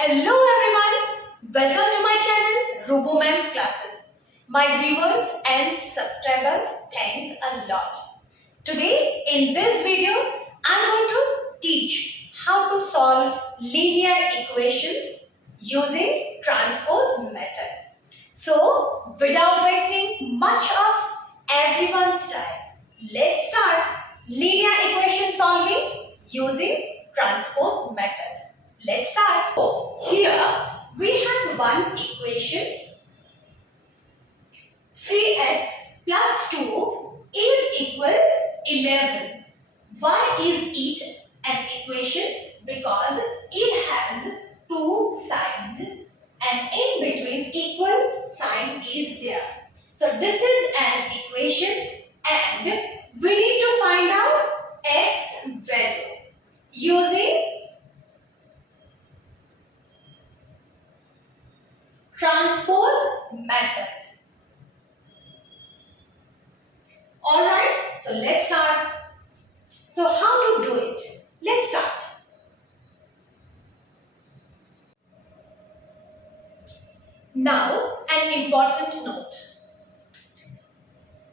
Hello everyone, welcome to my channel Robomance Classes. My viewers and subscribers, thanks a lot. Today in this video, I'm going to teach how to solve linear equations using transpose method. So without wasting much of everyone's time, let's start linear equation solving using transpose method. Let's start. So here we have one equation. 3x plus 2 is equal 11. Why is it an equation? Because it has two sides and in between equal sign is there. So this is an equation and we need to find out x value using transpose method. Alright, so let's start. So how to do it? Let's start. Now an important note.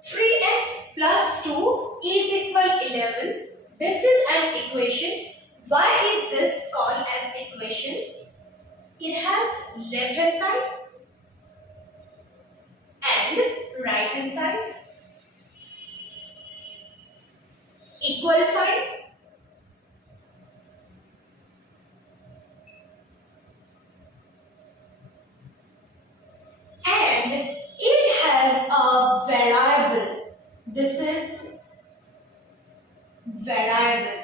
3x plus 2 is equal 11. This is an equation. Why is this called as equation? It has left hand side and right hand side, equal sign, and it has a variable. This is variable.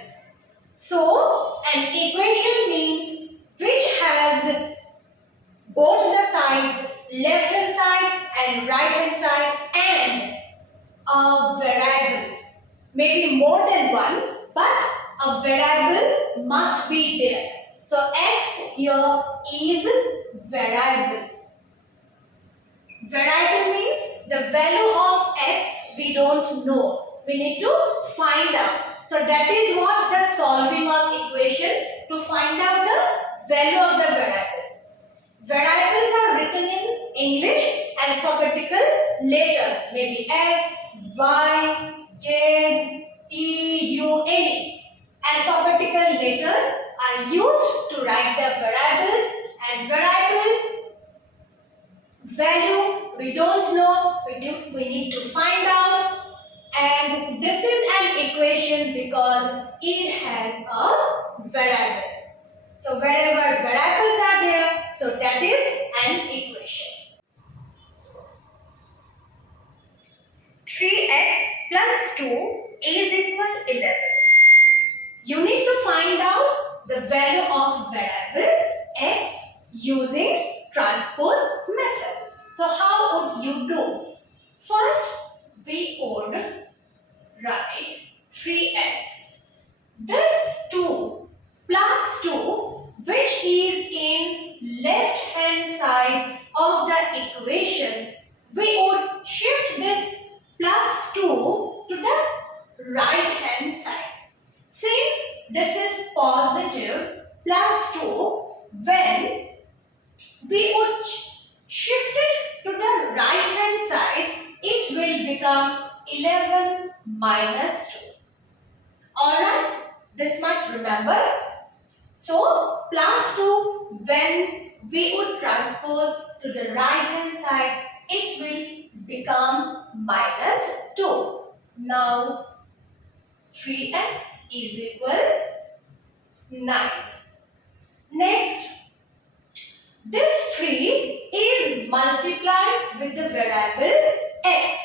So an equation means which has both the sides, left hand side and right hand side, and a variable. Maybe more than one, but a variable must be there. So x here is variable. Variable means the value of x we don't know. We need to find out. So that is what the solving of equation, to find out the value of the variable. Variables are written in English alphabetical letters, maybe X, Y, Z, T, U, any. Alphabetical letters are used to write the variables, and variables value we don't know, we need to find out, and this is an equation because it has a variable. So wherever variables are there, so that is an equation. 3x plus 2 is equal 11. You need to find out the value of variable x using transpose method. So how would you do? First, we would write 3x. This 2 plus 2, which is in left hand side of the equation, we would shift this plus 2 to the right hand side. Since this is positive plus 2, when we would shift it to the right hand side, it will become 11 minus 2. Alright, this much remember. So plus 2, when we would transpose to the right hand side, it will become minus 2. Now 3x is equal 9. Next, this 3 is multiplied with the variable x.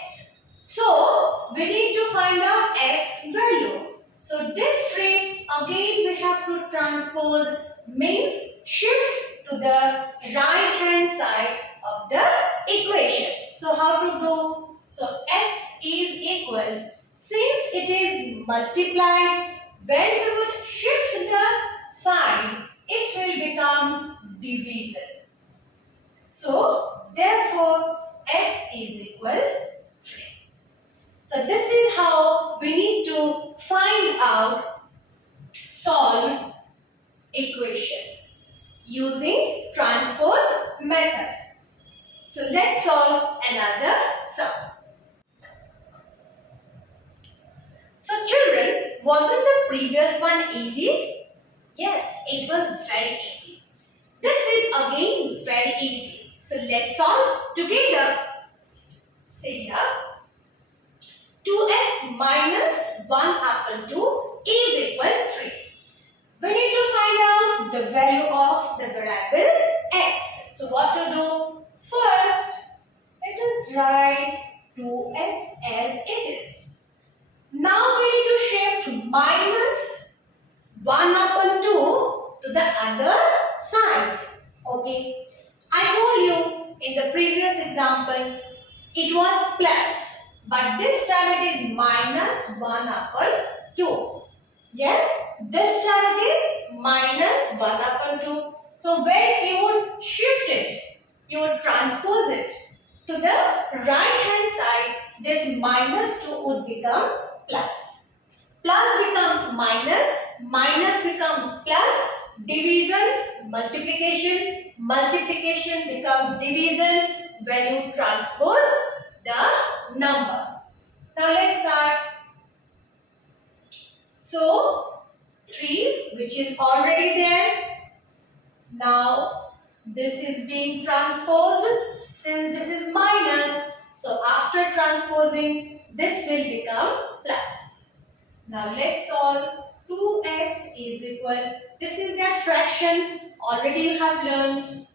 So we need to find out x value. So this 3 again we have to transpose, means shift to the right hand side of the equation. So how to do? So x is equal, since it is multiplied, when we would shift the sign, it will become division. So therefore x is equal 3. So this is how we need to find out, solve equation using transpose method. So let's solve another sum. So children, wasn't the previous one easy? Yes, it was very easy. This is again very easy. So let's solve together. Say here, 2x minus 1 upon 2 is equal to 3. We need to find out the value of the variable x. So what to do? First, let us write 2x as it is. Now we need to shift minus 1 upon 2 to the other side. Okay. I told you in the previous example, it was plus. But this time it is minus 1 upon 2. Yes, this time it is minus 1 upon 2. So when you would shift it, you would transpose it to the right hand side, this minus 2 would become plus. Plus becomes minus, minus becomes plus, division, multiplication, multiplication becomes division when you transpose the number. Now let's start. So 3, which is already there. Now this is being transposed since this is minus. So after transposing, this will become plus. Now let's solve. 2x is equal. This is their fraction. Already you have learned.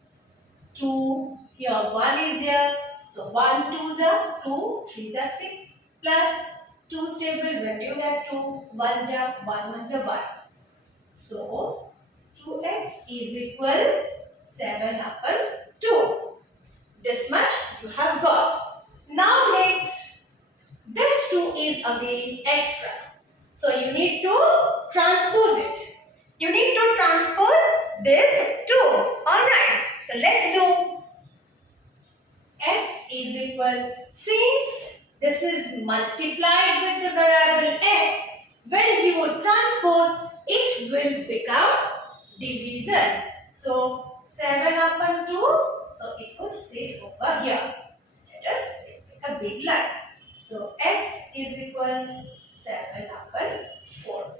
2. Here 1 is there. So 1 2s are 2, 3s are 6 plus 2 stable. When you get 2, 1 ja, 1 1 ja 1. So 2x is equal 7 upon 2. This much you have got. Now next, this 2 is again extra. So you need to transpose it. You need to transpose this 2. Alright. So let's do. X is equal. Since this is multiplied with the variable x, when you would transpose, it will become division. So 7 upon 2, so it would sit over here. Let us make a big line. So x is equal 7 upon 4.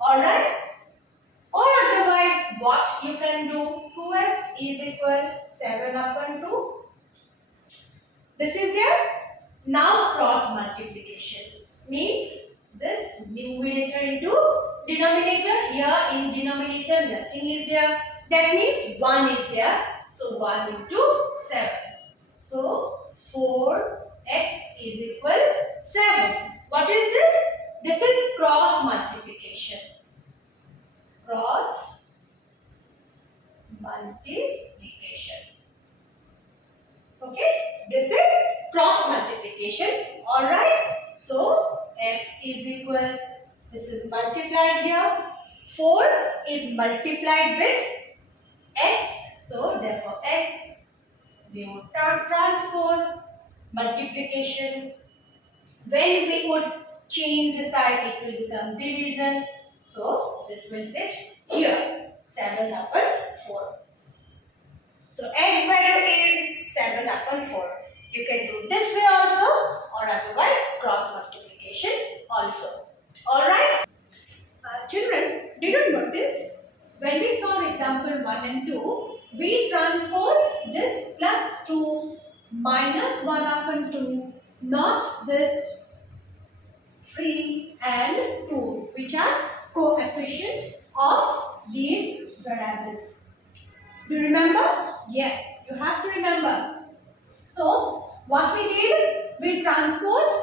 Alright? Or otherwise, what you can do? 2x is equal 7 upon 2. This is there. Now cross multiplication. Means this numerator into denominator. Here in denominator nothing is there. That means 1 is there. So 1 into 7. So 4x is equal 7. What is this? This is cross multiplication. Cross multiplication. Okay, this is cross multiplication. Alright, so x is equal, this is multiplied here. 4 is multiplied with x. So therefore x, we would transpose multiplication. When we would change the sign, it will become division. So this will sit here, 7 upon 4. So x value is 7 upon 4. You can do this way also or otherwise cross multiplication also. Alright? Children, did you notice when we saw example 1 and 2, we transposed this plus 2 minus 1 upon 2, not this 3 and 2, which are coefficient of these variables. Do you remember? Yes, you have to remember. So, what we did? We transposed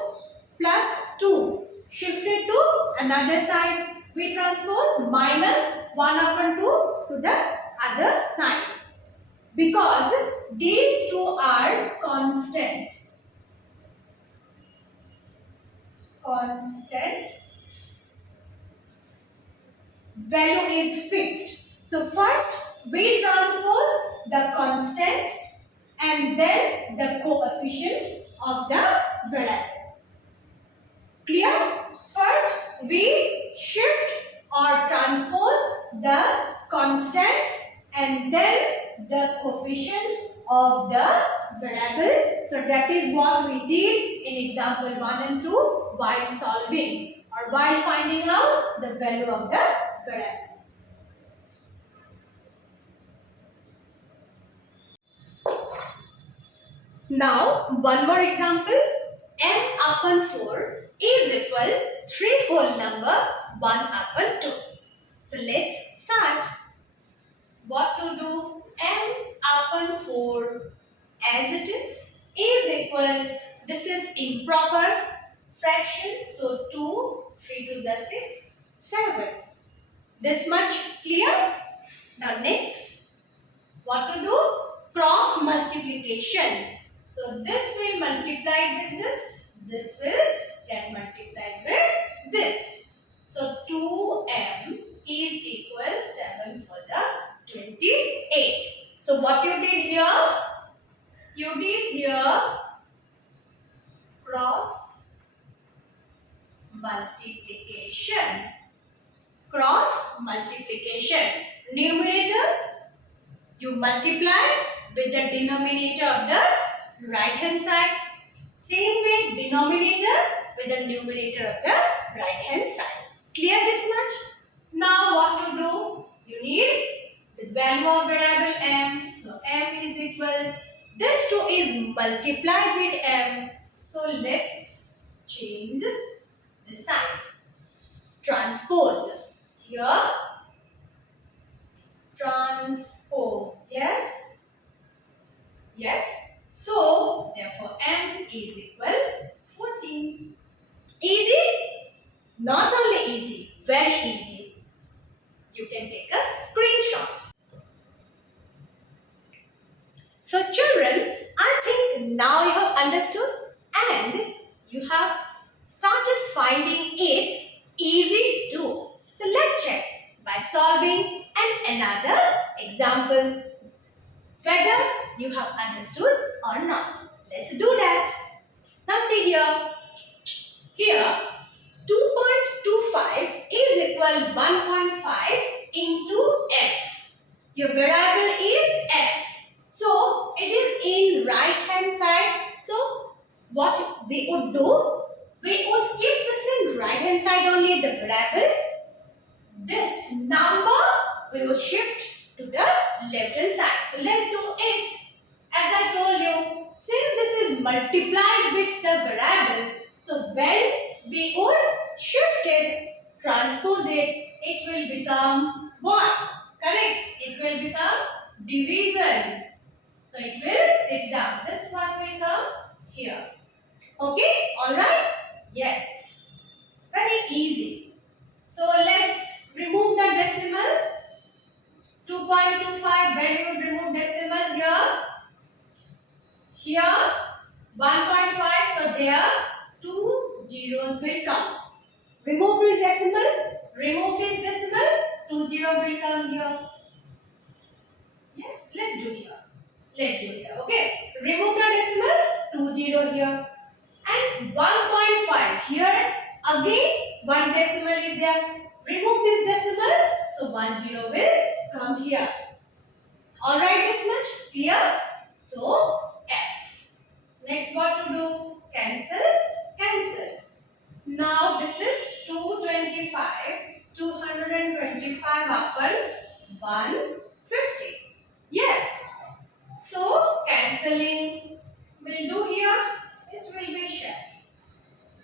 plus 2, shifted to another side. We transposed minus 1 upon 2 to the other side. Because these two are constant. Constant. Value is fixed. So first we transpose the constant and then the coefficient of the variable. Clear? First we shift or transpose the constant and coefficient of the variable. So that is what we did in example 1 and 2 while solving or while finding out the value of the variable. Now, one more example. M upon 4 is equal 3 whole number 1 upon 2. So let's start. What to do? M upon 4 as it is equal. This is improper fraction. So 2, 3 2s are 6, 7. This much clear? Now next, what to do? Cross multiplication. So this will multiply with this will get multiplied with this. So 2m is equal 7 for the 28. So what you did here? You did here cross multiplication. Cross multiplication. Numerator you multiply with the denominator of the right hand side. Same way denominator with the numerator of the right hand side. Clear this much? Now what to do? You need the value of variable m. So m is equal. This 2 is multiplied with m. So let's change the sign. Transpose. Here transpose. Yes? Yes. So, therefore, m is equal 14. Easy? Not only easy, very easy. You can take a screenshot. So, children, I think now you have understood and you have started finding it easy too. So, let's check by solving another example whether you have understood or not. Let's do that. Now see here. Here 2.25 is equal 1.5 into f. Your variable is f. So it is in right hand side. So what we would do? We would keep this in right hand side only, the variable. This number we will shift to the left hand side. So let's do it. As I told you, since this is multiplied with the variable, so when we would shift it, transpose it, it will become what? Correct? It will become division. So it will sit down. This one will come here. Okay? Alright? Yes. Very easy. So let's remove the decimal. 2.25, when you would remove decimal here. Here 1.5, so there 2 zeros will come. Remove this decimal, 2 0 will come here. Yes, let's do here. Okay, remove the decimal, 2 0 here. And 1.5, here again 1 decimal is there. Remove this decimal, so 1 0 will come here. Alright, this much clear? So F. Next, what to do? Cancel. Now this is 225. 225 upon 150. Yes. So cancelling will do here. It will be shared.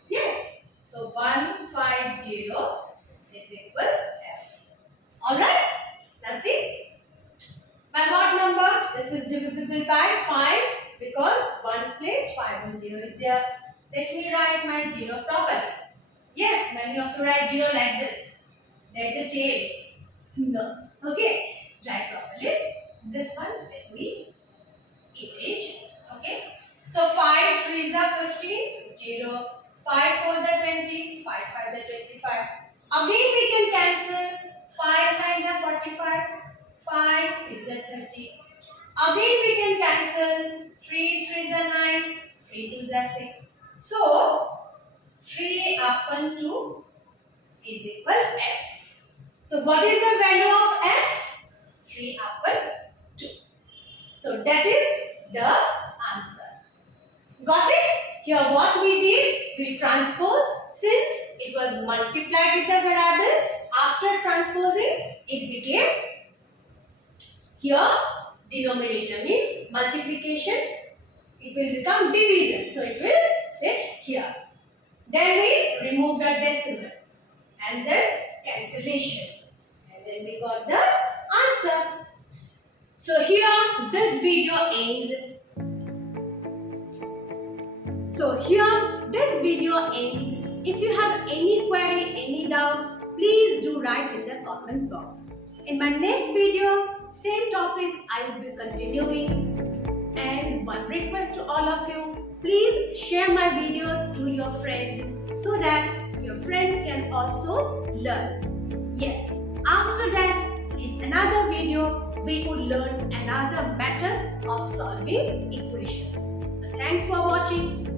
Yes. So 150 is equal F. Alright? Now see. By what number? This is divisible by 5 because 1's place 5 and 0 is there. Let me write my 0 properly. Yes, when you have to write 0 like this. There is a tail. No. Okay. Write properly. This one, let me erase. Okay. So 5 3s are 15. 0. 5 4s are 20. 5 5s are 25. Again we can cancel. 5 9s are 45. 5 6 are 30. Again we can cancel. 3 3s are 9. 3 2s are 6. So 3 upon 2 is equal F. So what is the value of F? 3 upon 2. So that is the answer. Got it? Here what we did, we transpose. Since it was multiplied with the variable, after transposing, it became, here denominator means multiplication, it will become division. So it will sit here. Then we remove the decimal and then cancellation. And then we got the answer. So here this video ends. If you have any query, any doubt, please do write in the comment box. In my next video, same topic I will be continuing. And one request to all of you, please share my videos to your friends so that your friends can also learn. Yes, after that, in another video, we would learn another method of solving equations. So thanks for watching.